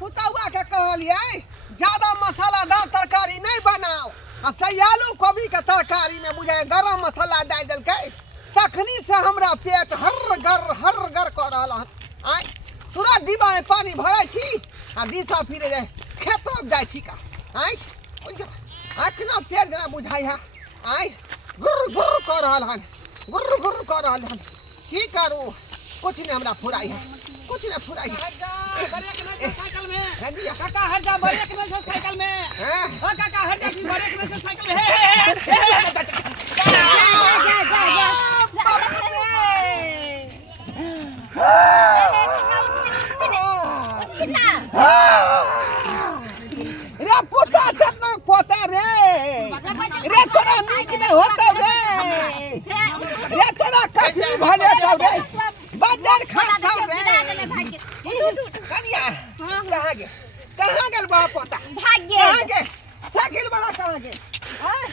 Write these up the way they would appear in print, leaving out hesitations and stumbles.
पुतौआ के कहलिए ज्यादा मसालादार तरकारी नहीं बनाओ आ सयालू कोबी के तरकारी में बुझाए गरम मसाला डाल देलकै तखनी से हमरा पेट हर गर कर रहल हन आय तुरंत डिब्बा में पानी भरै छी आ दिशा फिरे जाए खेत जाय छी का आय अखना पेट जना बुझाई है आय गुर कर रहल हन गुर कर रहल हन की करू कुछ नहीं हमरा फुराई है कुछ नहीं फुराई है साइकिल में काका हट जा ब्रेक नहीं छो साइकिल में हैं काका हट जा ब्रेक नहीं छो साइकिल में रे पोता चटना पोता रे तोरा नीक नहीं होता रे तोरा कचरी भले तब रे बाजार खाता रे कनिया कहाँ गेल बा पोता भाग गेल कहाँ गेल साइकिल वाला कहाँ गेल हैं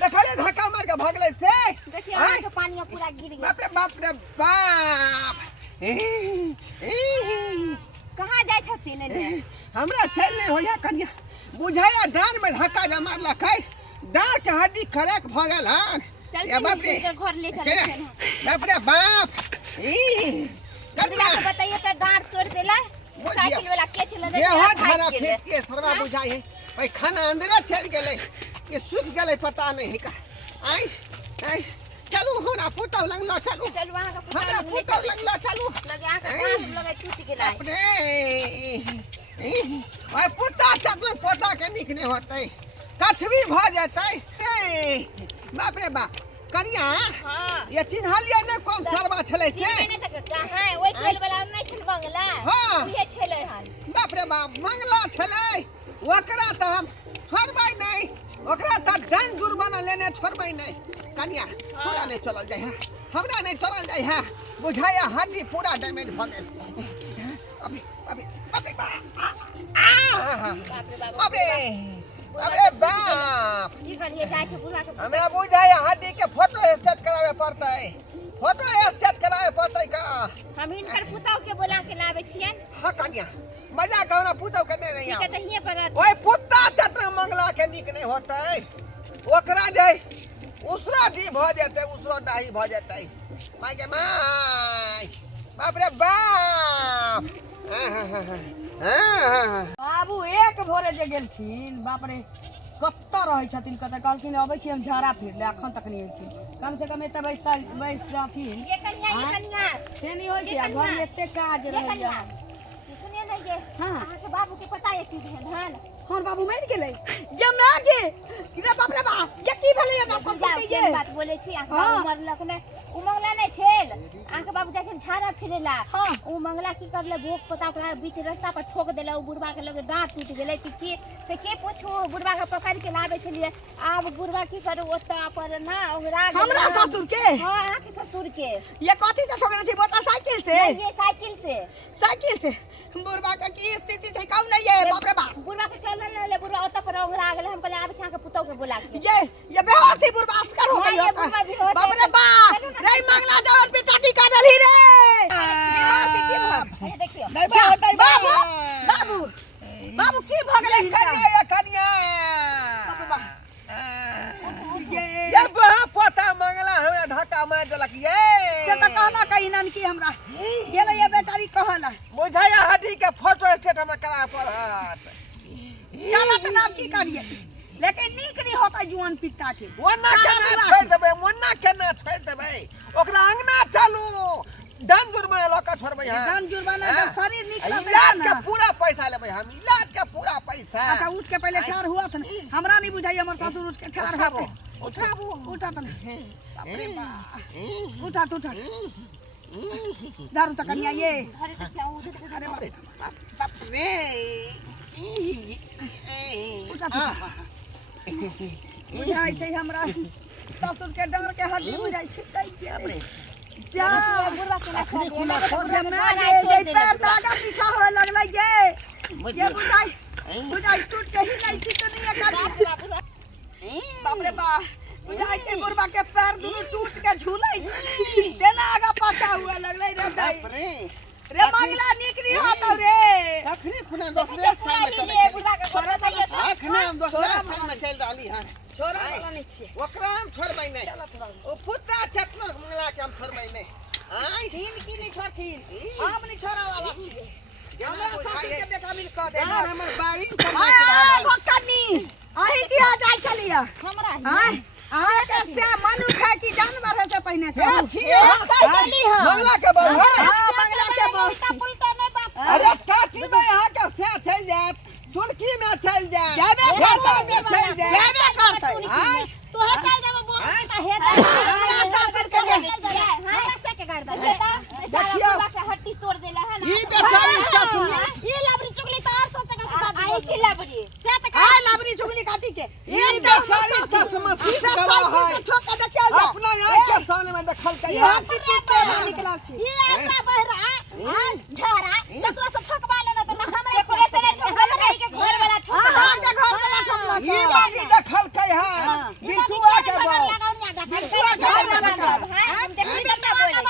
देखलिए धक्का मार के भागले से देखिए वहां से पानी पूरा गिर गया बाप रे बाप कहां जाय छथिन ने हमरा चल नहीं होया कनिया बुझाया डांड में धक्का न मारला कै डांड के हड्डी खराक भ गेल हन चल बाप रे घर ले चले छन बाप रे बाप कनिया बताइए त डांड तोड़ देला साइकिल वाला के छले ये हाथ धरा फेंक के सरवा बुझाई है भाई खाना अंदर चल गेले ये सूख गेले पता नहीं है का आई चलू होना पुतौ लगला चलू चल वहां का हमरा पुतौ लगला चलू लगे आके डांड लगे टूट गेला अपने ओए पुता चतु पोता के निक नहीं होते कछवी भ जाते बाप रे बाप कनिया हां ये चिन्हलिए ने कौन सरवा छले से नहीं तक कहां ओइ खेल वाला नहीं छल बंगला हां ये छले हन बाप रे बाप मंगला छले ओकरा त हम छोड़बै नहीं ओकरा त दंड जुर्माना लेने छोड़बै नहीं कनिया पूरा नहीं चलल जाय है हमरा नहीं चलल जाय है बुझाया हड्डी पूरा डैमेज भ गेल अबे बाप की करिए जाय छै बुढ़ा के हमरा बुझाया हड्डी के फोटो स्टेट करावे पड़तै फोटो स्टेट करावे पड़तै का हम इनकर पुतौ के बोला के लावे छियन हां कनिया मजा कहना पुतौ के नहीं ठीक है त हिये पर ओए पुत्ता चटना मंगला के निक नहीं होतै ओकरा जे उसरा दी भ जेतै उसरा डाही भ जेतै माय के माय बाप रे बाप बाबू एक भोरे जे गेलखिन बाप रे कत्ता रहै छथिन कत कहलखिन अबै छी हम झाड़ा फिर ले अखन तक नहीं एलखिन कम से कम एते बैस जाथिन ये कन्या से नहीं होय छै घर में एते काज रहैया सुनिए नहीं ये हां अहाँ के बाबू के पता है की धान हमर बाबू मर गेलै जमना गे रे बाप रे बाप ये की भेलै ना पता ये बात बोले छी अहाँ उमर लक ने उ मंगला नहीं छेल अहाँ के बाबू जाय छै झाड़ा फिरेला उ मंगला की करले भोग पता ओकरा बीच रास्ता पर ठोक देला उ बुढ़वा के लगे दांत टूट गेलै कि से के पूछो बुढ़वा के पकड़ के लावे छलिए आब बुढ़वा की करू ओता पर ना ओगरा हमरा ससुर के हां अहाँ के ससुर के ये कथि से ठोकने छै मोटरसाइकिल से ये साइकिल से बुढ़वा का की स्थिति छै कौन नहीं है बाप रे बाप बुढ़वा के चलन ले बुढ़वा ओता पर ओगरा गेलै हम कहले आब छां के पुतौ के बोला के ये बेहोशी बुढ़वा असकर हो गई बाप रे बाप रे मंगला जवन पे टाटी काटली रे बेहोशी की भग ये देखियो नहीं बाबू बाबू की भ गेलै कनिया बाबू ये बहा पोता मंगला हमरा धक्का मार देलक ये से त कहना कहि ननकी हमरा गेलै ये बेचारी कहला बुझाया हड्डी के फोटो स्टेट में करा पड़त चलत नाम की करिए लेकिन नीक नहीं होता जुआन पिता के वन्ना केना छोड़ देबै ओकरा अंगना चलू दंड जुर्माना लका छोड़बै हां दंड जुर्माना जब शरीर नीक लगै इलाज के पूरा पैसा लेबै हम इलाज के पूरा पैसा अच्छा उठ के पहले ठार हुआ था हमरा नहीं बुझाई हमर ससुर उठ के ठार होते उठाबो उठा त उठा दारू तक कनिया ये घरे से अरे बाप रे उठा बुझाई छै हमरा ससुर के डर के हड्डी बुझाई छै बाप रे जा बुढ़वा के अखनी खुला छोड़ जे मैं जे पैर दागा पीछा होए लगलै ये बुझाई टूट के ही नहीं छी तो नहीं खाली बाप रे बाप बुझाई छै बुढ़वा के पैर दुनु टूट के झूलै देना आगा पाछा हुए लगलै रे बाप रे रे मंगला निक नहीं होतौ रे दोसरे स्थान में चले ये बुढ़वा के छोड़ दे अखने हम दोसरे स्थान में चल रहली हन छोरा वाला नहीं छिए ओकरा हम छोड़बै नहीं ओ फुद्दा चटना मंगला के हम छोड़बै नहीं आई तीन की नहीं छोड़थिन हम नहीं छोरा वाला छिए हमरा हमरा साथी के बेटा मिल कह दे यार हमर बाड़ी हां भक्तनी आही दिया जाय छलिया हमरा हां आहा के से मनुष्य है कि जानवर है से पहिने हे छिए मंगला के बहु है हां मंगला के बहुत उल्टा नहीं बात अरे टाटी में यहाँ के से चल जात तुर्की में चल जात जाबे गोला में चल जात जाबे करतै आई तो है चल जाबो बोल हे हमरा सासुर के जे हमरा से के कर दे बेटा देखियो के हड्डी तोड़ देला है ना ई बेचारी चश्मे ये लबरी चुगली तो और सोच के बता आई छी लबरी से त हाय लबरी चुगली काटी के ई बेचारी चश्मा सीख गवा है ठोक के देखियो जा अपना आँख के सामने में देखल के यहाँ की टूटे निकलल छी ये ऐसा बहरा झरा तकरा से ठकवा लेना तो हमरा एकरे से नहीं ठकवा के घर वाला हां हां के घर वाला ठोकला ई बागी देखल के है बिटुआ के बहु बिटुआ के वाला का हम देखी बेटा बोले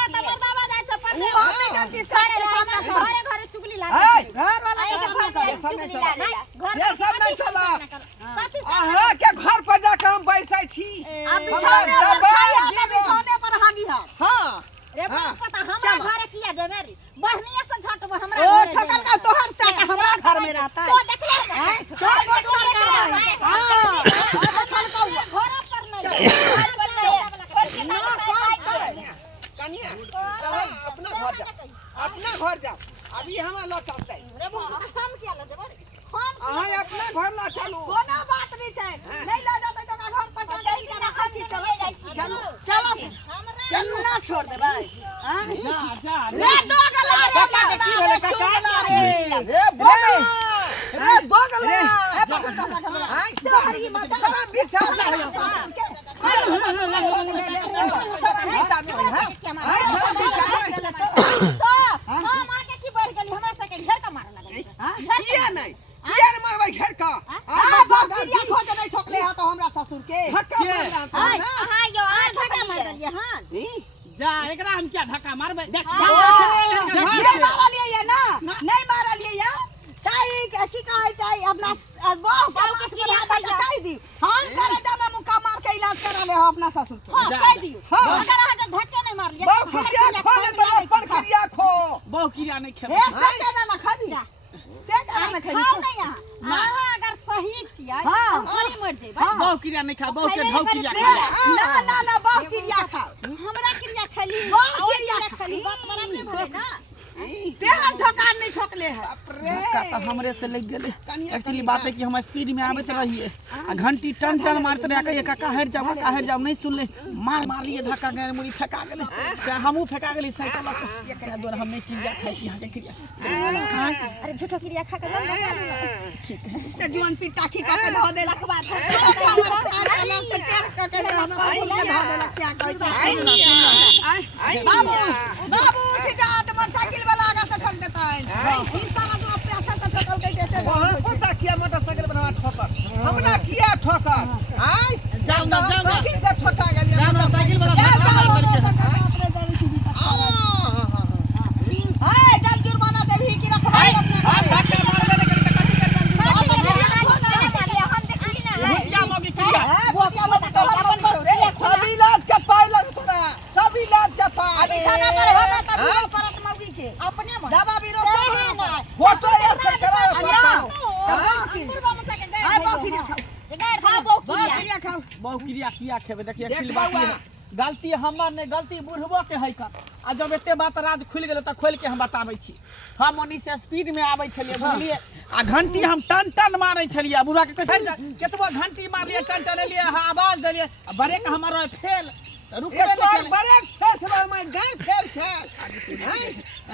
वो हमने जान छी साथ के सामने का घरे घरे चुगली ला ए घर वाला के सामने का ये सब नहीं चला ये सब नहीं चला अहाँ के घर पर जाकर हम बैठे छी अब बिछौने पर खाया तो बिछौने पर हागी है हां रे पता हमरा घरे किया जे मेरी बढ़निया से झटबो हमरा ओ ठकल का तोहर साथ हमरा घर में रहता है तो देख ले तो दोस्त का है हां देखल का हुआ घर पर नहीं ना कौन कन्या अपना घर जा अपना घर जा अभी हम लौट आते हम क्या ले जेबो अहाँ अपना घर ला चलू कोनो बात नहीं है नहीं ले जाते तो घर पर जाके के रखा छी चलो चलो चलो ना छोड़ दे भाई हां जा जा ले दो गला रे काका रे बोले रे दो गले आई तोहरी मत सारा बिछा सारा बिछा नहीं है आई सारा बिछा तो हम आके की बढ़ गेली हमरा से के घर का मारे लगल किया नहीं किया नहीं मारबै घर का हां बकरिया खोज नहीं ठोकले ह तो हमरा ससुर के धक्का मार रहा हां यो आ धक्का मार दिए हां जा एकरा हम क्या धक्का मारबे देख नहीं मारलिए ये ना नहीं मारलिए ये ताई की कहे चाहिए अपना वाह बाबा के रात कह दी हम करे जब मैं मुक्का मार के इलाज करा ले हो अपना ससुर हां कह दियो अगर आज धक्के नहीं मार लिए बहु किया खोले तो पर किया खो बहु किया नहीं खेब हे से केना ना खाबी से केना ना खाबी खाओ नहीं यहां हां अगर सही छियै हां मरी मर जेबै बहु किया नहीं खा बहु के ढौ किया खा ना ना ना बाप क्रिया खा हमरा क्रिया खाली बाप क्रिया खाली बात बड़ा नहीं भले ना तेहन ठोकार नहीं ठोकले है धक्का तो हमरे से लग गेले एक्चुअली बात है कि हम स्पीड में आबत रहिए आ घंटी टन टन मारते रहे कहिए काका हट जाओ नहीं सुनले मार लिए धक्का गए मुड़ी फेंका गेले क्या हमहू फेंका गेली साइकिल क्या दोर हम नहीं क्रिया खाई छी यहां के क्रिया अरे झूठो क्रिया खा के ठीक है से जुआन पिटा की का धो देला के बाद सार से टेर का के हमरा धो देला से आ गई बाबू बाबू उठ जा मोटरसाइकिल वाला आगे से ठोक देता है ई सारा जो पे अच्छा से ठोकल के देते वहां पता किया मोटरसाइकिल बनवा ठोकर हमरा किया ठोकर आई जाओ ना साइकिल से ठोका गेल जाओ साइकिल वाला अपने जरूर छी हां डब जुर्माना देबी कि रखवाई अपने धक्का मारबे नहीं करी हम देखली ना भुटिया मोगी क्रिया बोटिया मत तो अपन छोरे सब इलाज के पाई लग तोरा सब इलाज के पाई अभी छाना पर होगा तब परत मौगी के अपने मन दवा बीरो से फोटो यार से करा हां बकरिया खाओ बकरिया खाओ बहु क्रिया किया खेबे देखिए देख एक्चुअली बात बउआ। ये गलती हमर ने गलती बुढ़बो के है का आ जब एते बात राज खुल गेले त खोल के हम बताबै छी हम ओनी से स्पीड में आबै छलिए बुझलिए आ घंटी हम टन टन मारै छलिए बुढ़ा के कह केतबो घंटी मारलिए टन टन लिए आवाज देलिए ब्रेक हमर फेल रुकबे एक नहीं और केले ब्रेक फेल छल हमर गाय फेल छल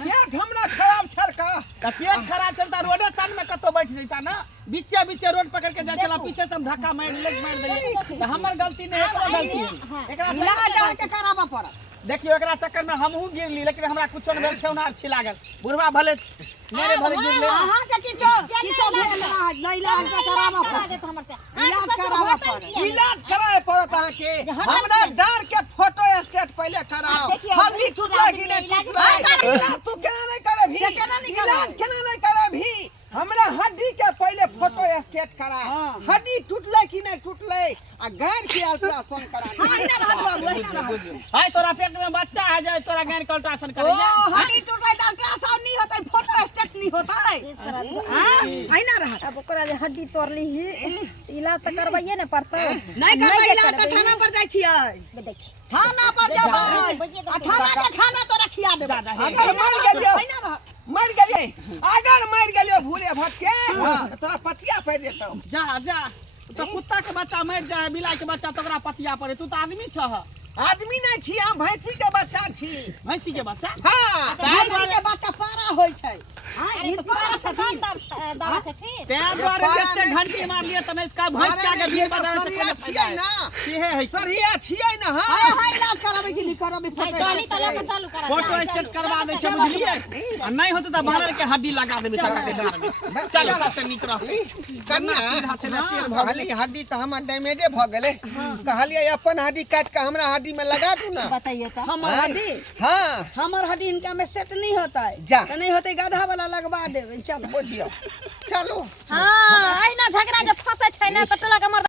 पेट हमरा खराब छल का त पेट खराब चलता रोडे सन में कतो बैठ जैता ना बीचे बीचे रोड पकड़ के जाय छला पीछे से हम धक्का मार दिए त हमर गलती नहीं एकरो गलती है एकरा लगा जा के कराबा पड़ा देखियो एकरा चक्कर में हमहू गिरली लेकिन हमरा कुछो न भेल छौनार छी लागल बुढ़वा भले मेरे भले गिरले अहां के किछो भेल ना नहीं इलाज कराबा पड़ा इलाज कराबा पड़ा इलाज कराए पड़त अहाँ के हमरा डार के फोटो स्टेट पहले कराओ हल्दी टूटला कि नहीं टूटला इलाज तू केना नहीं करे भी से केना नहीं करे? इलाज केना नहीं करे भी हमरा स्टेट करा हाँ। हड्डी टूटले कि नहीं टूटले आ गैर के अल्ट्रासाउंड करा हाँ इना रहत बाबू इना रहत हाय तोरा पेट में बच्चा है जाए तोरा गैर के अल्ट्रासाउंड ओ करे हड्डी टूटले त अल्ट्रासाउंड नहीं होतै फोटो स्टेट नहीं होतै हां इना रहत अब ओकरा जे हड्डी तोड़ली ही इलाज त करबैये ने पड़तै नहीं करबै इलाज त थाना पर जाइ छियै देखी थाना पर जेबै आ थाना के खाना तो रखिया देबै अगर मर गेलियो इना रहत मर गेलिए अगर मर गेलियो भूले भटके तो तोरा पतिया पड़ देतौ जा जा तो कुत्ता के बच्चा मर जाए बिलाई के बच्चा तो ओकरा पतिया पड़े तू तो आदमी छह आदमी नहीं छी हम भैंसी के बच्चा छी भैंसी के बच्चा हाँ भैंसी के बच्चा पारा होय छै हां ई पारा छथिन दावा छथिन ते द्वारे जते घंटी मार लिए त नहीं का भैंस के आगे भीड़ बजा से सरिया पहले छियै ना सीहे है सरिया छियै ना हां हाँ हां इलाज कराबै कि नहीं कराबै फोटो गाली त लेके चालू करा फोटो स्टेट करवा दे छै बुझलिए आ नहीं होते त बाहर के हड्डी लगा देबे चक्का के डार में चल सबसे नीक रहते कन्या सीधा चले तेल भर कहली हड्डी तो हमर डैमेजे भ गेले कहलिए अपन हड्डी काट के हमरा हड्डी में लगा दू ना बताइए तो हमर हड्डी हाँ हमर हड्डी इनका में सेट नहीं होता है जा। तो नहीं होते गधा वाला लगवा देबै चल बुझियो चलो हां अहिना झगड़ा जे फंसे छै ने त टोला के मर्द